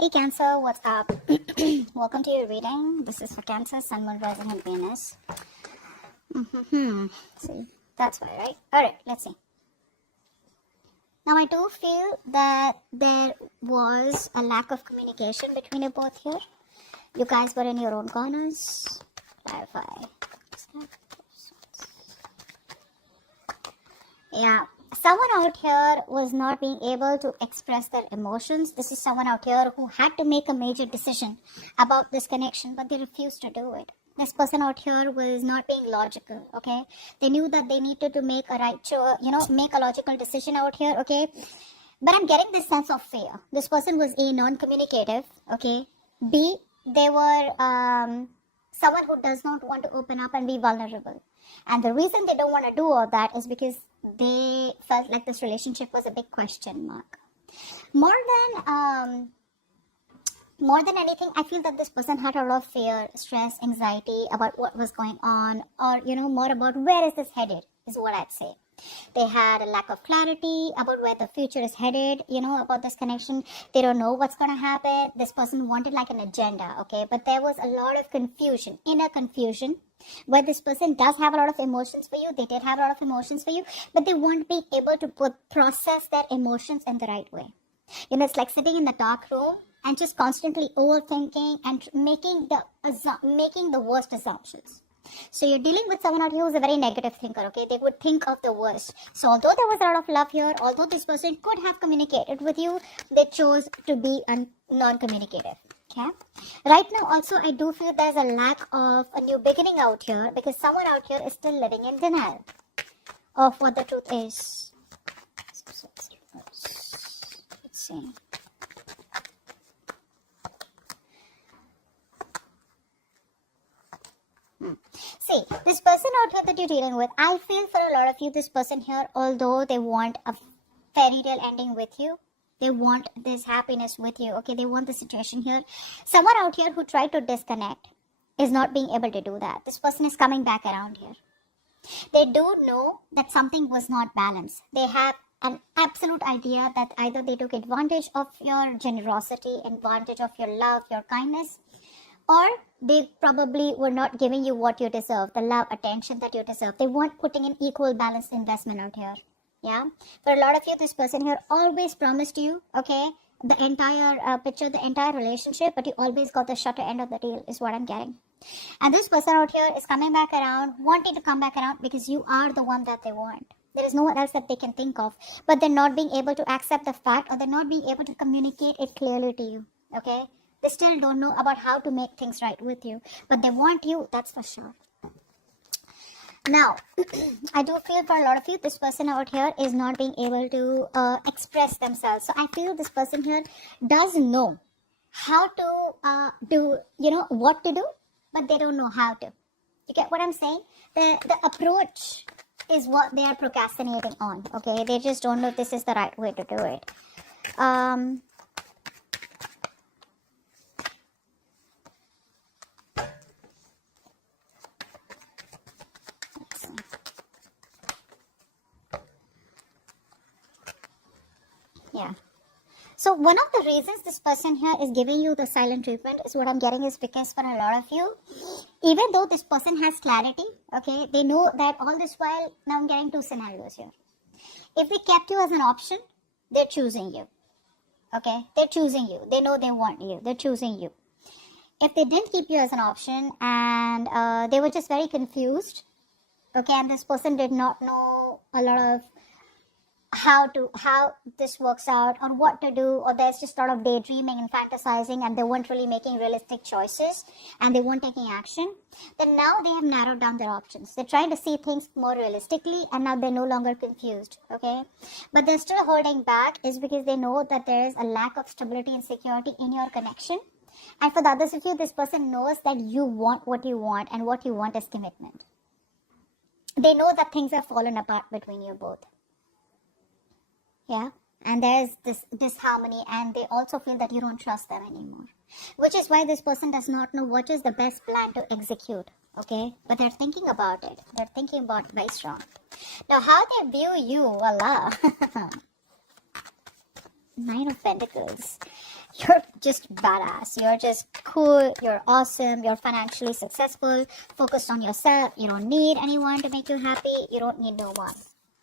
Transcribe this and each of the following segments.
Hey Cancer, what's up? Welcome to your reading. This is for Cancer, Sun, Moon, Rising, and Venus. See, that's why, right? Alright, let's see. Now, I do feel that there was a lack of communication between you both here. You guys were in your own corners. Clarify. Yeah. Someone out here was not being able to express their emotions. This is someone out here who had to make a major decision about this connection, but they refused to do it. This person out here was not being logical, okay? They knew that they needed to make a make a logical decision out here, okay? But I'm getting this sense of fear. This person was A, non-communicative, okay? B, they were someone who does not want to open up and be vulnerable. And the reason they don't want to do all that is because they felt like this relationship was a big question mark. More than anything, I feel that this person had a lot of fear, stress, anxiety about what was going on, or more about where is this headed, is what I'd say. They had a lack of clarity about where the future is headed, about this connection. They don't know what's going to happen. This person wanted like an agenda, okay? But there was a lot of confusion, inner confusion, where this person does have a lot of emotions for you. They did have a lot of emotions for you, but they won't be able to process their emotions in the right way. It's like sitting in the dark room and just constantly overthinking and making the worst assumptions. So you're dealing with someone out here who's a very negative thinker, okay? They would think of the worst. So although there was a lot of love here, although this person could have communicated with you, they chose to be non-communicative, okay? Right now also, I do feel there's a lack of a new beginning out here because someone out here is still living in denial of what the truth is. Let's see. See, this person out here that you're dealing with, I feel for a lot of you, this person here, although they want a fairy tale ending with you, they want this happiness with you, okay? They want the situation here. Someone out here who tried to disconnect is not being able to do that. This person is coming back around here. They do know that something was not balanced. They have an absolute idea that either they took advantage of your generosity, advantage of your love, your kindness, or they probably were not giving you what you deserve, the love, attention that you deserve. They weren't putting an equal balanced investment out here. Yeah. For a lot of you, this person here always promised you, okay, the entire picture, the entire relationship, but you always got the shorter end of the deal is what I'm getting. And this person out here is coming back around, wanting to come back around because you are the one that they want. There is no one else that they can think of, but they're not being able to accept the fact, or they're not being able to communicate it clearly to you, okay? They still don't know about how to make things right with you, but they want you, that's for sure. Now, I do feel for a lot of you, this person out here is not being able to express themselves. So I feel this person here does know how to do, what to do, but they don't know how to. You get what I'm saying? The approach is what they are procrastinating on, okay? They just don't know if this is the right way to do it. Yeah. So one of the reasons this person here is giving you the silent treatment is what I'm getting is because for a lot of you, even though this person has clarity, okay, they know that all this while, now I'm getting two scenarios here. If they kept you as an option, they're choosing you, okay? They're choosing you. They know they want you. They're choosing you. If they didn't keep you as an option and they were just very confused, okay, and this person did not know a lot of how this works out or what to do, or there's just a lot of daydreaming and fantasizing and they weren't really making realistic choices and they weren't taking action, then now they have narrowed down their options. They're trying to see things more realistically and now they're no longer confused, okay? But they're still holding back is because they know that there is a lack of stability and security in your connection. And for the others of you, this person knows that you want what you want, and what you want is commitment. They know that things have fallen apart between you both. Yeah, and there's this disharmony, and they also feel that you don't trust them anymore, which is why this person does not know what is the best plan to execute, okay? But they're thinking about it. They're thinking about it very strong. Now, how they view you, voila. 9 of Pentacles. You're just badass. You're just cool. You're awesome. You're financially successful. Focused on yourself. You don't need anyone to make you happy. You don't need no one.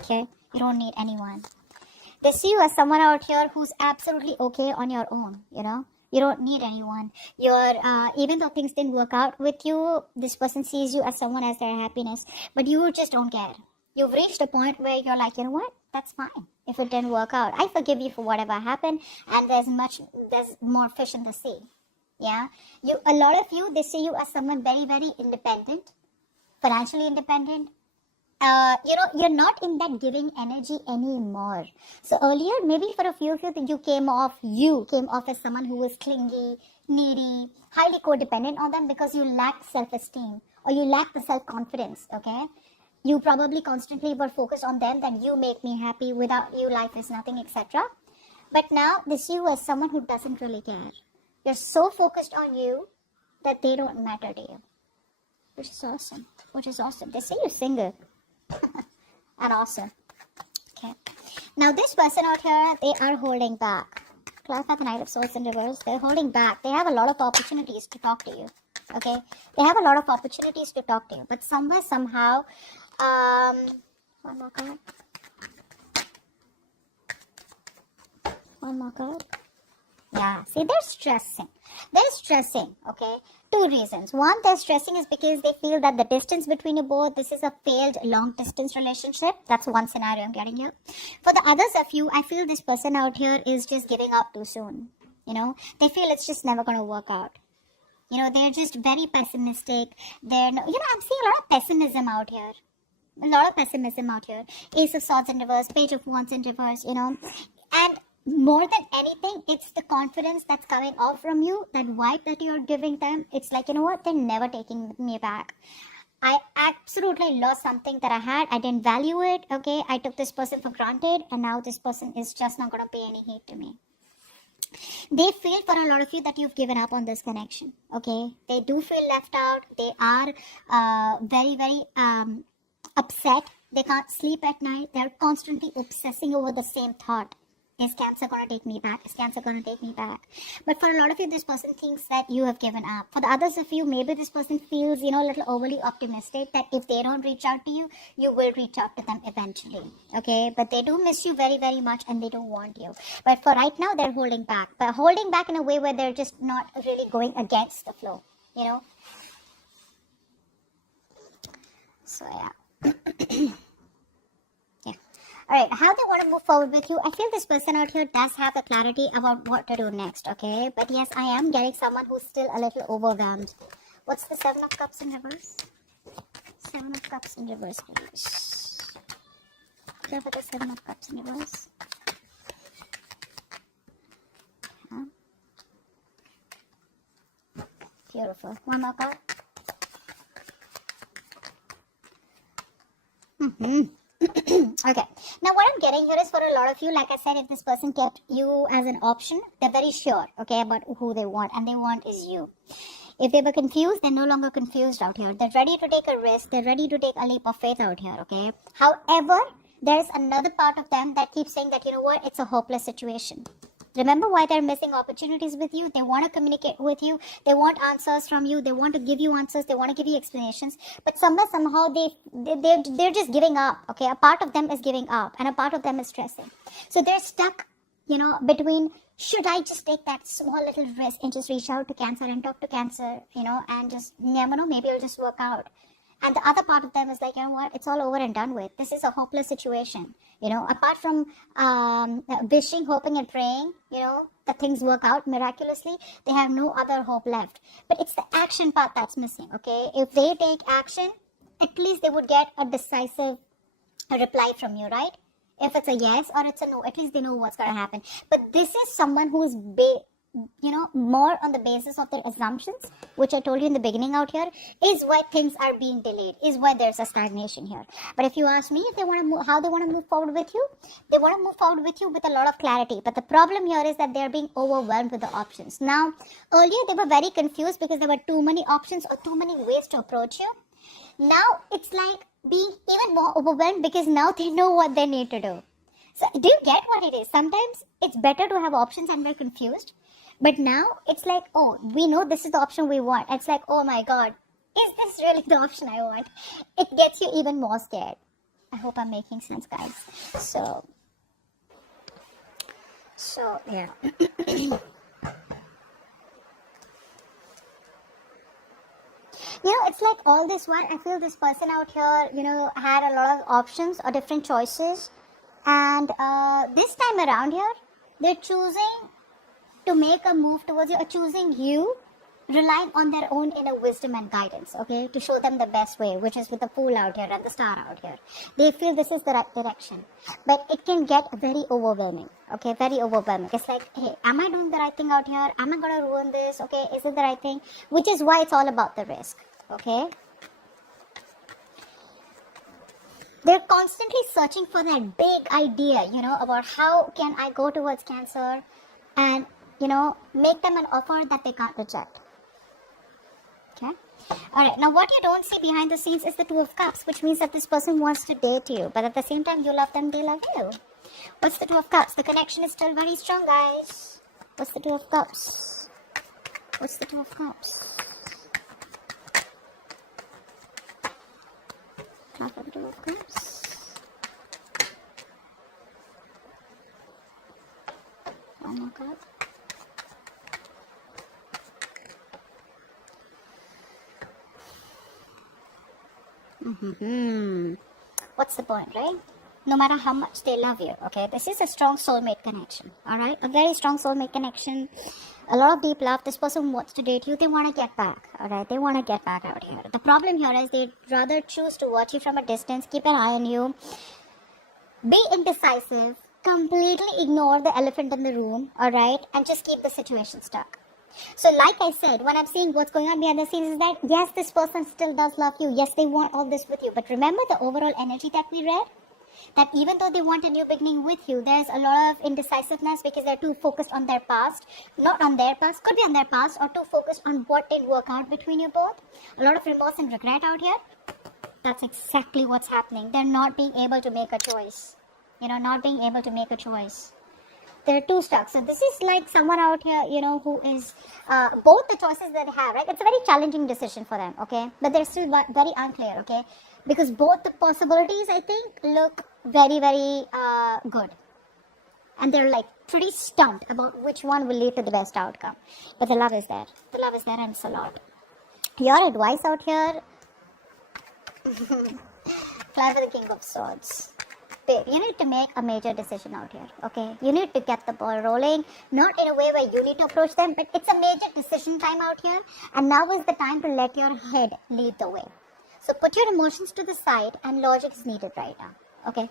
Okay? You don't need anyone. They see you as someone out here who's absolutely okay on your own, you know? You don't need anyone. You're, even though things didn't work out with you, this person sees you as someone as their happiness, but you just don't care. You've reached a point where you're like, you know what? That's fine. If it didn't work out, I forgive you for whatever happened, and there's more fish in the sea. Yeah? A lot of you, they see you as someone very, very independent, financially independent. You're not in that giving energy anymore. So earlier, maybe for a few of you, you came off as someone who was clingy, needy, highly codependent on them because you lacked self-esteem or you lacked the self-confidence, okay? You probably constantly were focused on them, that you make me happy, without you, life is nothing, etc. But now, this you as someone who doesn't really care. You're so focused on you that they don't matter to you. Which is awesome. They say you're single. And awesome. Okay. Now this person out here, they are holding back. Clarify the Knight of Swords in reverse. They're holding back. They have a lot of opportunities to talk to you. Okay. They have a lot of opportunities to talk to you. But somewhere, somehow, one more card. One more card. Yeah. See, they're stressing. Okay. Two reasons. One, they're stressing is because they feel that the distance between you both, this is a failed long distance relationship. That's one scenario I'm getting here. For the others of you, I feel this person out here is just giving up too soon. You know, they feel it's just never going to work out. You know, they're just very pessimistic. I'm seeing a lot of pessimism out here. Ace of Swords in reverse, Page of Wands in reverse, and more than anything, it's the confidence that's coming off from you, that vibe that you're giving them. It's like, you know what, they're never taking me back. I absolutely lost something that I had. I didn't value it, okay? I took this person for granted, and now this person is just not going to pay any heed to me. They feel, for a lot of you, that you've given up on this connection, okay? They do feel left out. They are very, very upset. They can't sleep at night. They're constantly obsessing over the same thought. Is Cancer going to take me back? But for a lot of you, this person thinks that you have given up. For the others of you, maybe this person feels, a little overly optimistic that if they don't reach out to you, you will reach out to them eventually. Okay? But they do miss you very, very much, and they don't want you. But for right now, they're holding back. But holding back in a way where they're just not really going against the flow. So, yeah. Alright, how they want to move forward with you. I feel this person out here does have the clarity about what to do next, okay? But yes, I am getting someone who's still a little overwhelmed. What's the 7 of Cups in reverse? 7 of Cups in reverse, please. Clear for the 7 of Cups in reverse. Yeah. Beautiful. One more card. Okay, now what I'm getting here is, for a lot of you, like I said, if this person kept you as an option, they're very sure, okay, about who they want, and they want is you. If they were confused, they're no longer confused out here. They're ready to take a risk. They're ready to take a leap of faith out here, okay? However, there's another part of them that keeps saying that, you know what, it's a hopeless situation. Remember why they're missing opportunities with you. They want to communicate with you. They want answers from you. They want to give you answers. They want to give you explanations. But somehow they're just giving up. Okay, a part of them is giving up, and a part of them is stressing. So they're stuck, between, should I just take that small little risk and just reach out to Cancer and talk to Cancer, and just never know, maybe it'll just work out. And the other part of them is like, you know what, it's all over and done with. This is a hopeless situation. Apart from wishing, hoping, and praying, that things work out miraculously, they have no other hope left. But it's the action part that's missing, okay? If they take action, at least they would get a decisive reply from you, right? If it's a yes or it's a no, at least they know what's going to happen. But this is someone who is more on the basis of their assumptions, which I told you in the beginning out here, is why things are being delayed, is why there's a stagnation here. But if you ask me if they want to move, how they want to move forward with you, they want to move forward with you with a lot of clarity. But the problem here is that they're being overwhelmed with the options. Now, earlier they were very confused because there were too many options or too many ways to approach you. Now it's like being even more overwhelmed because now they know what they need to do. So do you get what it is? Sometimes it's better to have options and we're confused. But now it's like, oh, we know this is the option we want. It's like, oh my god, is this really the option I want? It gets you even more scared. I hope I'm making sense, guys. So yeah. It's like all this while I feel this person out here, had a lot of options or different choices. And this time around here, they're choosing to make a move towards you, or choosing you, relying on their own inner wisdom and guidance, okay, to show them the best way, which is with the Fool out here and the Star out here. They feel this is the right direction, but it can get very overwhelming, okay, very overwhelming. It's like, hey, am I doing the right thing out here? Am I going to ruin this? Okay, is it the right thing? Which is why it's all about the risk, okay? They're constantly searching for that big idea, about how can I go towards Cancer and, make them an offer that they can't reject. Okay. All right. Now, what you don't see behind the scenes is the Two of Cups, which means that this person wants to date you, but at the same time, you love them, they love you. What's the Two of Cups? The connection is still very strong, guys. What's the Two of Cups? What's the Two of Cups? Top of the Two of Cups. One more card. What's the point, right? No matter how much they love you, okay? This is a strong soulmate connection, all right? A very strong soulmate connection. A lot of deep love. This person wants to date you. They want to get back, all right? They want to get back out here. The problem here is they'd rather choose to watch you from a distance, keep an eye on you, be indecisive, completely ignore the elephant in the room, all right? And just keep the situation stuck. So like I said, when I'm seeing what's going on behind the scenes is that, yes, this person still does love you. Yes, they want all this with you. But remember the overall energy that we read? That even though they want a new beginning with you, there's a lot of indecisiveness because they're too focused on their past. Not on their past, could be on their past, or too focused on what didn't work out between you both. A lot of remorse and regret out here. That's exactly what's happening. They're not being able to make a choice. Not being able to make a choice. They're too stuck. So this is like someone out here, who is both the choices that they have, right? It's a very challenging decision for them, okay? But they're still very unclear, okay? Because both the possibilities, I think, look very, very good. And they're like pretty stumped about which one will lead to the best outcome. But the love is there. The love is there, and it's a lot. Your advice out here, fly for the King of Swords. Babe, you need to make a major decision out here, okay? You need to get the ball rolling, not in a way where you need to approach them, but it's a major decision time out here, and now is the time to let your head lead the way. So put your emotions to the side, and logic is needed right now, okay?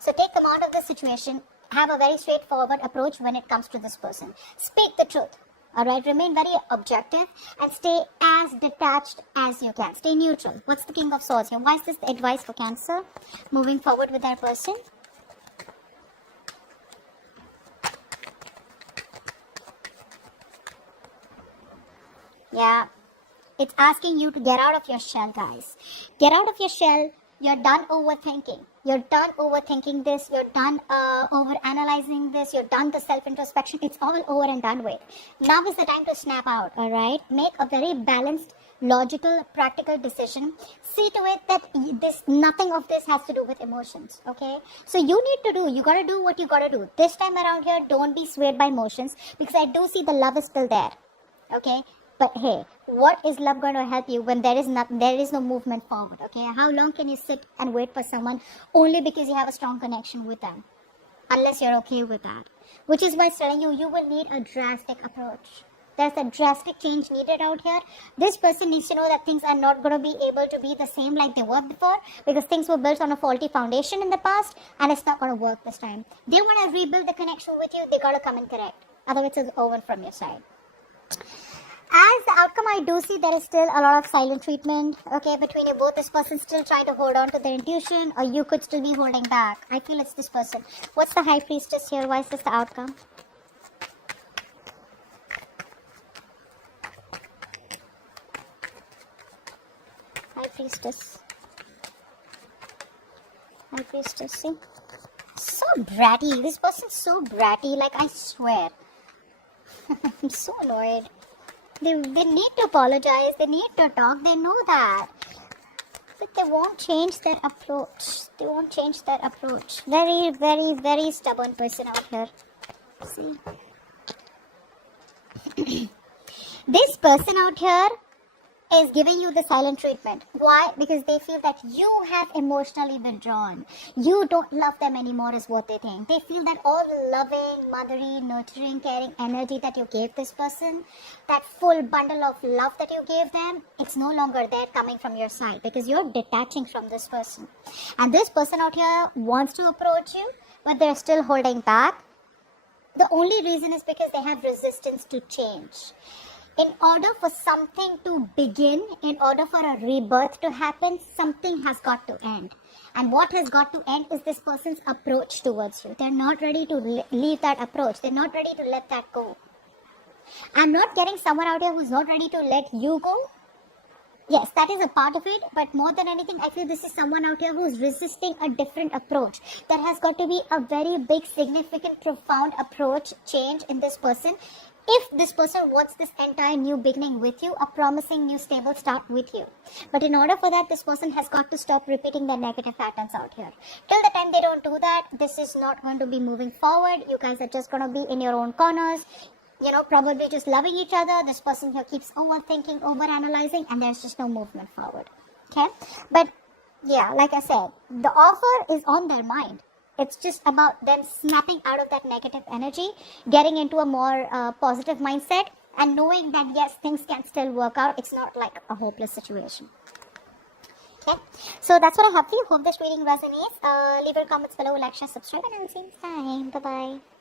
So take command of the situation, have a very straightforward approach when it comes to this person. Speak the truth, all right? Remain very objective and stay as detached as you can. Stay neutral. What's the King of Swords here? Why is this the advice for Cancer moving forward with that person? Yeah, it's asking you to get out of your shell, guys. Get out of your shell. You're done overthinking. You're done overthinking this. You're done over-analyzing this. You're done the self-introspection. It's all over and done with. Now is the time to snap out, all right? Make a very balanced, logical, practical decision. See to it that nothing of this has to do with emotions, okay? So you got to do what you got to do. This time around here, don't be swayed by emotions, because I do see the love is still there, okay? But hey, what is love going to help you when there is no movement forward, okay? How long can you sit and wait for someone only because you have a strong connection with them? Unless you're okay with that. Which is why I'm telling you, you will need a drastic approach. There's a drastic change needed out here. This person needs to know that things are not going to be able to be the same like they were before, because things were built on a faulty foundation in the past, and it's not going to work this time. They want to rebuild the connection with you, they got to come and correct. Otherwise, it's over from your side. As the outcome, I do see there is still a lot of silent treatment, okay, between you both. This person still trying to hold on to their intuition, or you could still be holding back. I feel it's this person. What's the High Priestess here? Why is this the outcome? High Priestess. High Priestess, see? So bratty. This person's so bratty, like I swear. I'm so annoyed. They need to apologize. They need to talk. They know that. But they won't change their approach. They won't change their approach. Very, very, very stubborn person out here. See? This person out here is giving you the silent treatment. Why? Because they feel that you have emotionally withdrawn. You don't love them anymore is what they think. They feel that all the loving, mothery, nurturing, caring energy that you gave this person, that full bundle of love that you gave them, it's no longer there coming from your side because you're detaching from this person. And this person out here wants to approach you, but they're still holding back. The only reason is because they have resistance to change. In order for something to begin, in order for a rebirth to happen, something has got to end. And what has got to end is this person's approach towards you. They're not ready to leave that approach. They're not ready to let that go. I'm not getting someone out here who's not ready to let you go. Yes, that is a part of it, but more than anything, I feel this is someone out here who's resisting a different approach. There has got to be a very big, significant, profound approach change in this person. If this person wants this entire new beginning with you, a promising new stable start with you. But in order for that, this person has got to stop repeating their negative patterns out here. Till the time they don't do that, this is not going to be moving forward. You guys are just going to be in your own corners. You know, probably just loving each other. This person here keeps overthinking, overanalyzing, and there's just no movement forward. Okay? But yeah, like I said, the offer is on their mind. It's just about them snapping out of that negative energy, getting into a more positive mindset, and knowing that yes, things can still work out. It's not like a hopeless situation. Okay, so that's what I have for you. Hope this reading resonates. Leave your comments below, like, share, subscribe, and I'll see you next time. Bye bye.